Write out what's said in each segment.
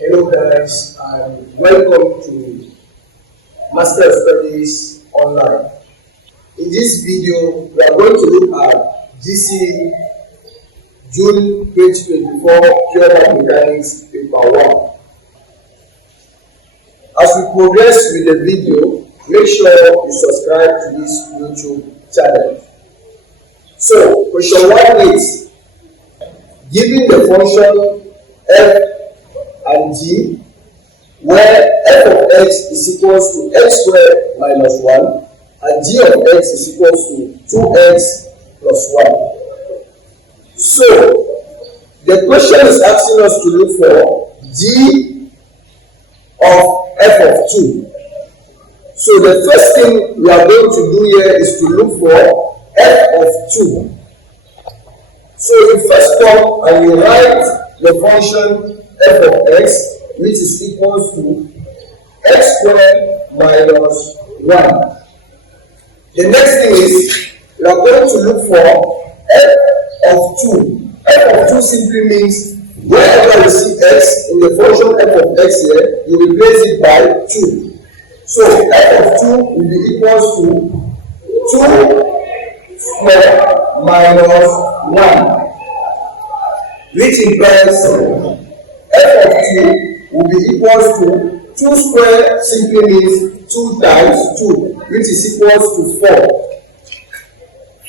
Hello guys and welcome to Master Studies Online. In this video, we are going to look at GCE June 2024 Pure Mechanics Paper 1. As we progress with the video, make sure you subscribe to this YouTube channel. So, question 1 is, given the function f and g, where f of x is equals to x squared minus 1 and g of x is equals to 2x plus 1. So, the question is asking us to look for g of f of 2. So, the first thing we are going to do here is to look for f of 2. So, you first come and you write the function f of x, which is equals to x squared minus 1. The next thing is we are going to look for f of 2. F of 2 simply means wherever you see x in the function f of x here, you replace it by 2. So f of 2 will be equals to 2 squared minus 1, which implies f of 2 will be equals to 2 squared simply means 2 times 2, which is equals to 4.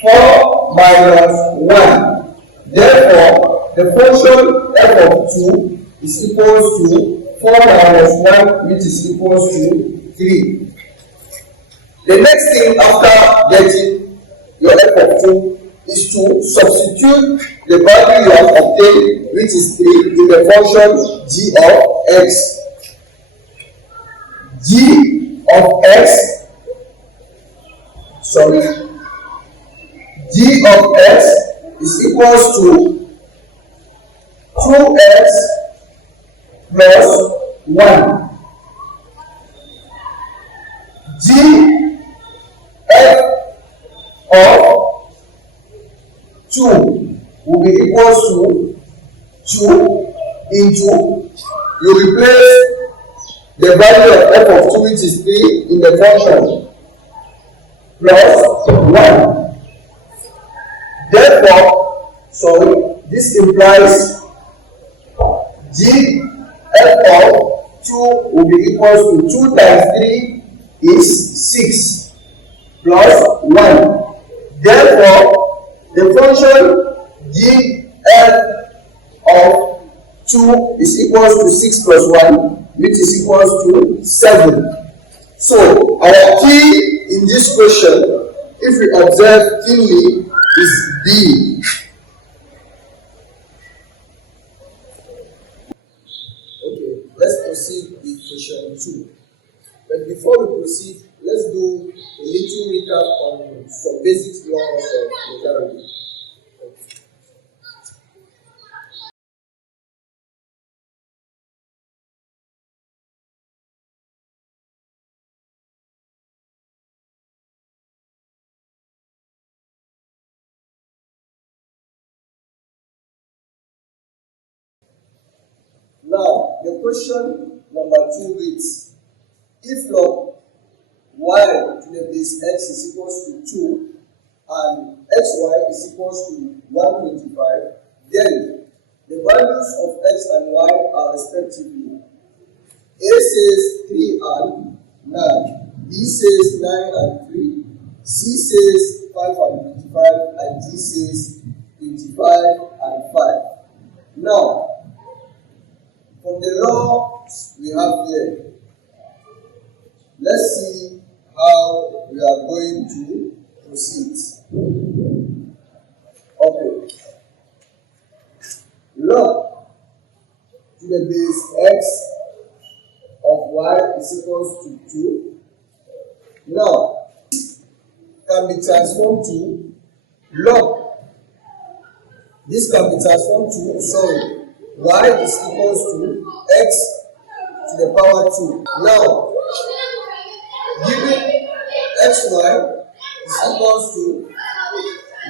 4 minus 1. Therefore, the function f of 2 is equals to 4 minus 1, which is equals to 3. The next thing after getting your f of 2 is to substitute the value you have obtained, which is 3, in the function g of x. G of x is equals to 2x plus 1. G f of 2 will be equals to 2 into, you replace the value of f of 2, which is 3, in the function, plus 1. Therefore, this implies g f of 2 will be equals to 2 times 3 is 6 plus 1. Therefore, the function g f of 2 is equals to 6 plus 1, which is equals to 7. So, our key in this question, if we observe keenly, is B. Okay, let's proceed with question 2. But before we proceed, let's do a little recap on some basic laws of mechanics. Now, the question number 2 reads, if log y to the base x is equals to 2 and xy is equals to 125, then the values of x and y are respectively, A says 3 and 9, B says 9 and 3, C says 5 and 25, and D says 25 and 5. Now, from the laws we have here, let's see how we are going to proceed. Okay. Log to the base x of y is equals to 2. Now, this can be transformed to log. This can be transformed to, y is equals to x to the power 2. Now, given xy is equals to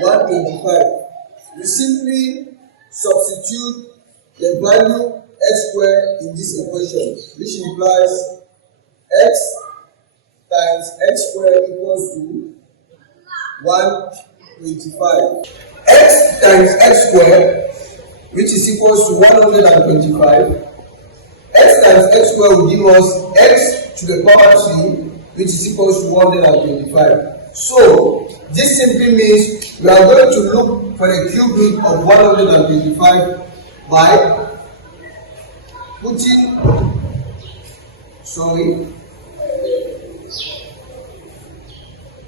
125, we simply substitute the value x squared in this equation, which implies x times x squared equals to 125. X times x squared, which is equals to 125. X times x squared will give us x to the power 3, which is equals to 125. So this simply means we are going to look for the cube root of 125 by putting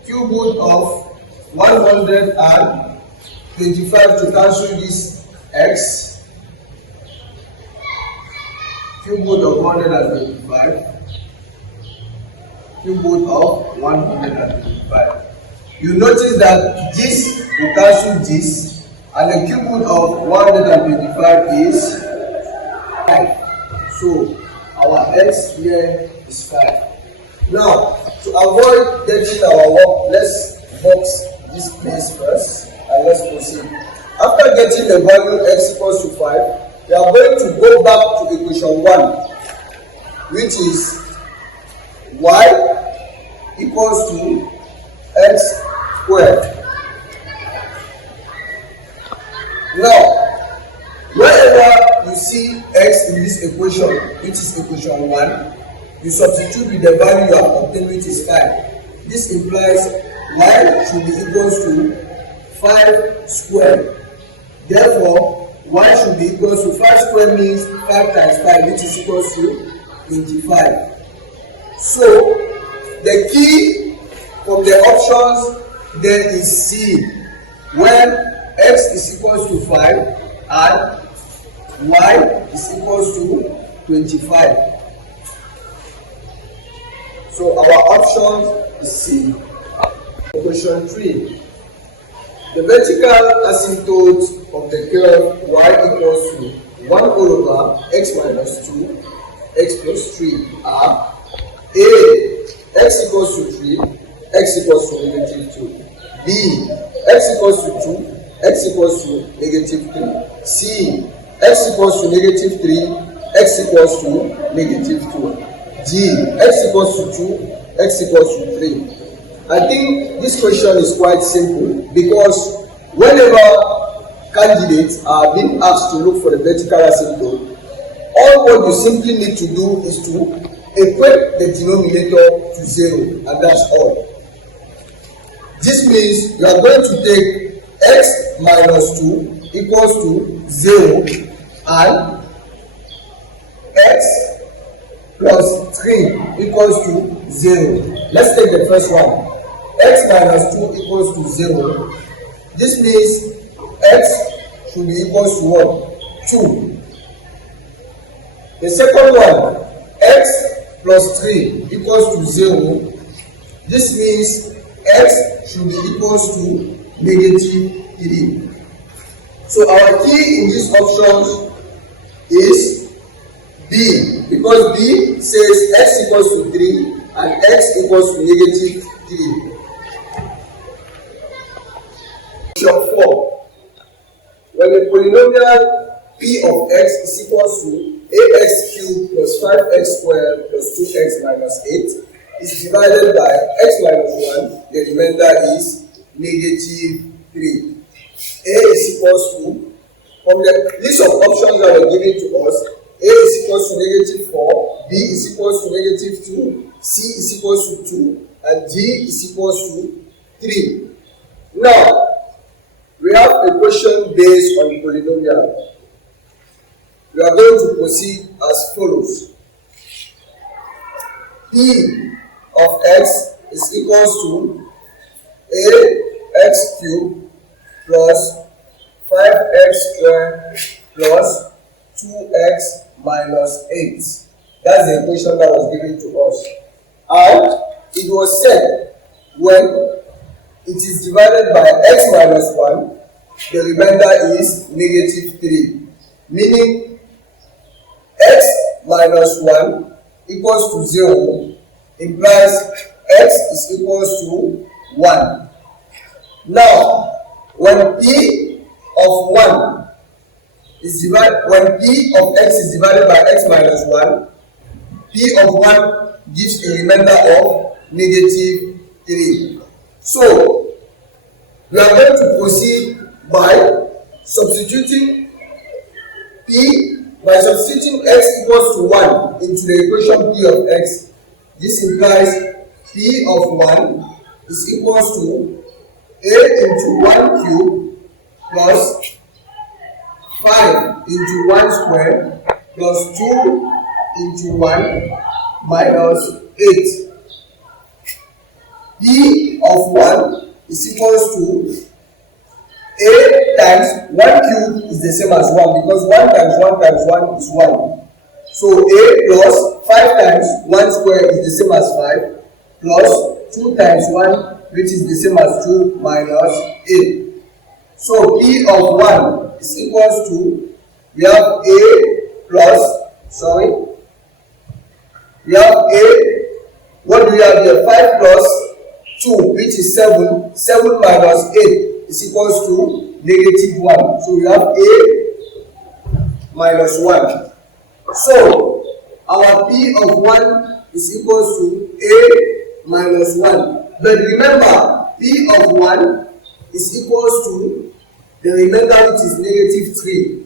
cube root of 125 to cancel this x, cube root of 125, cube root of 125. You notice that this will cancel this, and the cube root of 125 is 5. So our x here is 5. Now, to avoid getting our work, let's box this place first and let's proceed. After getting the value x equals to 5, we are going to go back to equation 1, which is y equals to x squared. Now, wherever you see x in this equation, which is equation 1, you substitute with the value you have obtained, which is 5. This implies y should be equals to 5 squared. Therefore, y should be equals to 5 squared means 5 times 5, which is equals to 25. So, the key from the options then is C, when x is equals to 5 and y is equals to 25. So our option is C. Question 3. The vertical asymptotes of the curve y equals to 1 over x minus 2, x plus 3 are A, x equals to 3, x equals to negative 2. B, x equals to 2, x equals to negative 3. C, x equals to negative 3, x equals to negative 2. D, x equals to 2, x equals to 3. I think this question is quite simple because whenever candidates are being asked to look for the vertical asymptote, all what you simply need to do is to equate the denominator to 0, and that's all. This means you are going to take x minus 2 equals to 0 and x plus 3 equals to 0. Let's take the first one. X minus 2 equals to 0. This means x should be equals to what? 2. The second one, x plus 3 equals to 0. This means x should be equals to negative 3. So our key in these options is B, because B says x equals to 3 and x equals to negative 3. Question 4. When the polynomial p of x is equals to ax cubed plus 5x squared plus 2x minus 8 is divided by x minus 1, the remainder is negative 3. A is equals to, from the list of options that were given to us, A is equals to negative 4, B is equals to negative 2, C is equals to 2, and D is equals to 3. Now, we have a question based on polynomial. We are going to proceed as follows. P of x is equals to ax cubed plus 5x squared plus 2x minus 8. That's the equation that was given to us. And it was said when it is divided by x minus 1, the remainder is negative 3. Meaning x minus 1 equals to 0 implies x is equals to 1. Now, when p of 1 is divided, when p of x is divided by x minus 1, p of 1 gives a remainder of negative 3. So we are going to proceed by substituting x equals to 1 into the equation p of x. This implies p of 1 is equals to a into 1 cube plus 5 into 1 square plus 2 into 1 minus 8. P of 1 is equals to a times 1 cube is the same as 1 because 1 times 1 times 1 is 1. So a plus 5 times 1 square is the same as 5 plus 2 times 1 which is the same as 2 minus 8. So P of 1 is equals to, we have a plus, we have a, what do we have here? 5 plus 2 which is 7, 7 minus 8 is equals to negative 1. So we have a minus 1. So our P of 1 is equals to a minus 1. But remember, P of 1 is equals to the remainder which is negative 3.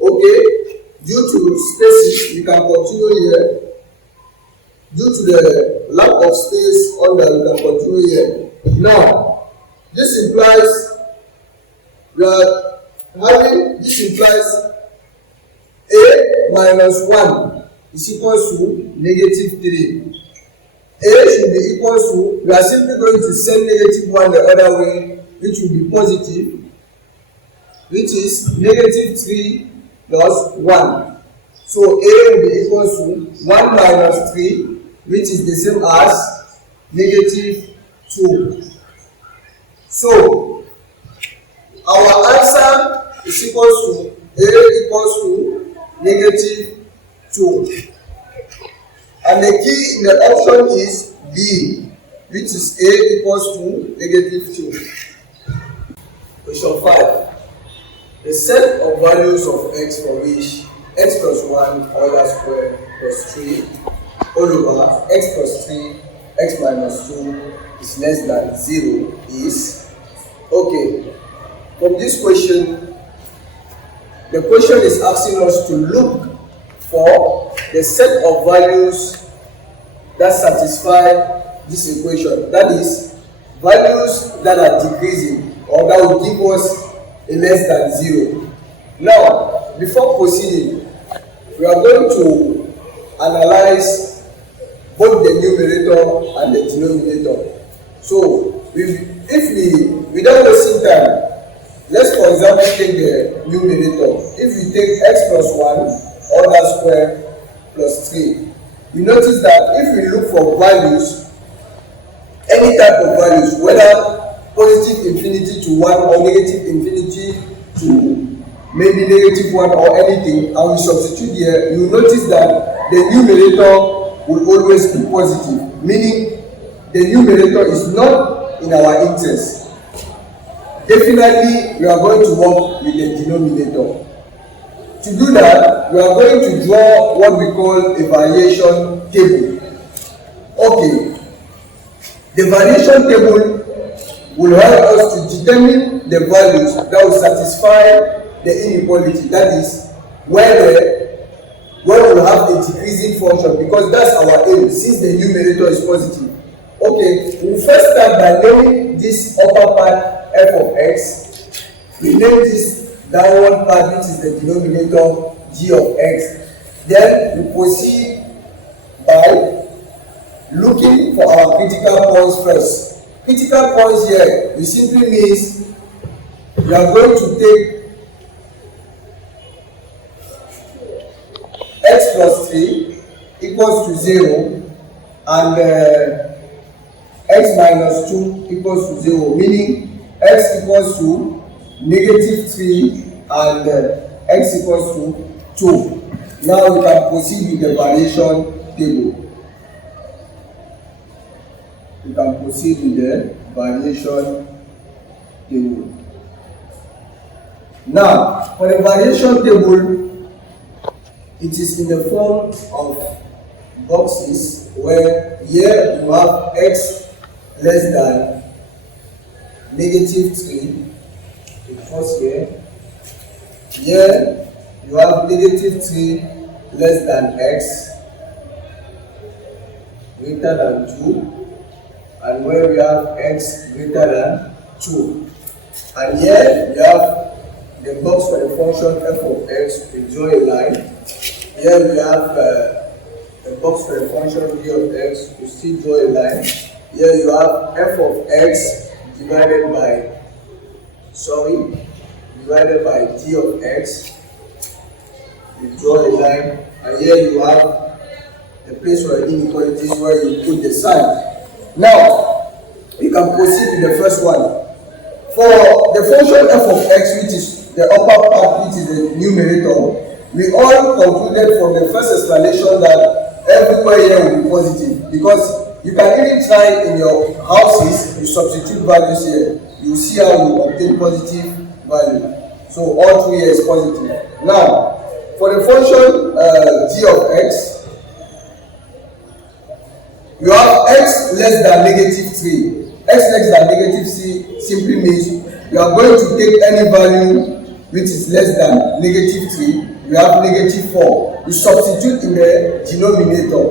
Okay? Due to spaces, we can continue here. Due to the lack of space on that, we can continue here. Now, this implies a minus 1 is equals to negative 3. A should be equals to, we are simply going to send negative 1 the other way, which will be positive, which is negative 3 plus 1. So A will be equals to 1 minus 3, which is the same as negative 2. So our answer is equals to A equals to negative 2. And the key in the option is B, which is A equals to negative 2. Question 5. The set of values of x for which x plus 1 Euler square plus 3 all over x plus 3 x minus 2 is less than 0 is, okay, from this question, the question is asking us to look for the set of values that satisfy this equation. That is, values that are decreasing or that will give us a less than 0. Now, before proceeding, we are going to analyze both the numerator and the denominator. So, if we don't wasting time, let's for example take the numerator. If we take x plus 1 Euler square plus 3, we notice that if we look for values, any type of values, whether positive infinity to 1 or negative infinity to maybe negative 1 or anything, and we substitute here, you will notice that the numerator will always be positive, meaning the numerator is not in our interest. Definitely, we are going to work with the denominator. To do that, we are going to draw what we call a variation table. Okay, the variation table will help us to determine the values that will satisfy the inequality. That is, where we'll have a decreasing function, because that's our aim since the numerator is positive. Okay, we'll first start by naming this upper part f of x. We name this downward part, which is the denominator, g of x. Then we proceed by looking for our critical points first. Critical points here, it simply means we are going to take x plus 3 equals to 0 and x minus 2 equals to 0, meaning x equals to negative 3 and x equals to 2. Now we can proceed with the variation table. We can proceed with the variation table. Now, for the variation table, it is in the form of boxes where here you have x less than -3. It goes here. Here you have -3 less than x greater than 2, and where we have x greater than 2. And here we have the box for the function f of x. We draw a line. Here we have the box for the function g of x. We still draw a line. Here you have f of x divided by g of x. You draw a line, and here you have the place for inequalities where you put the sign. Now, we can proceed with the first one. For the function f of x, which is the upper part, which is the numerator, we all concluded from the first explanation that everywhere here will be positive, because you can even try in your houses, you substitute values here, you see how you obtain positive value. So all through here is positive. Now, for the function g of x, you have x less than -3. X less than -3 simply means you are going to take any value which is less than -3. You have -4. You substitute in the denominator.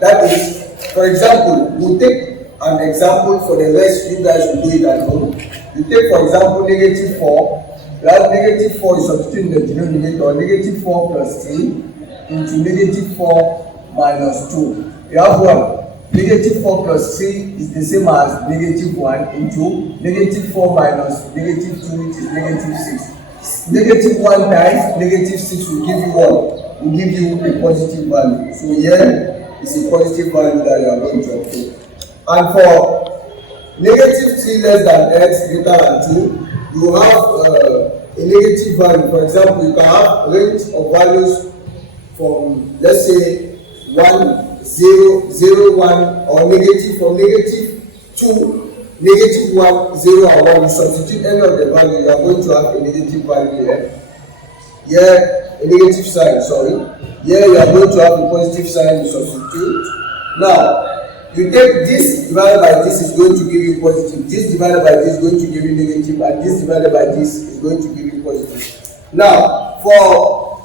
That is, for example, we'll take an example for the rest. You guys will do it at home. You take, for example, -4. You have -4, you substitute in the denominator, -4 plus 3 into -4 minus 2. You have what? -4 plus 3 is the same as -1 into -4 minus -2, which is -6. -1 times -6 will give you what? Will give you a positive value. So here is a positive value that you are going to obtain. And for -3 less than x greater than 2, you have a negative value. For example, you can have range of values from, let's say, 1, 0, 0, 1, or negative, from -2, -1, 0, and 1. You substitute any of the value, you are going to have a negative value here. Here, a negative sign, sorry. Here, you are going to have a positive sign, you substitute. Now, you take this divided by this is going to give you positive. This divided by this is going to give you negative, and this divided by this is going to give you positive. Now, for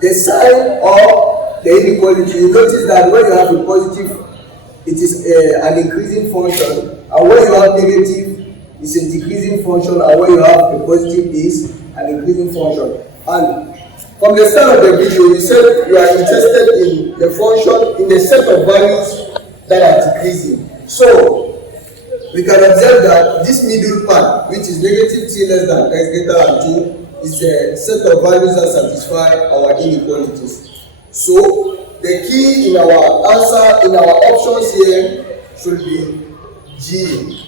the sign of the inequality, you notice that when you have a positive, it is an increasing function, and when you have negative, it's a decreasing function, and when you have a positive, is an increasing function. And from the start of the video, we said you are interested in the function in a set of values that are decreasing. So we can observe that this middle part, which is -3 less than x greater than 2, is a set of values that satisfy our inequalities. So the key in our answer, in our options here, should be G.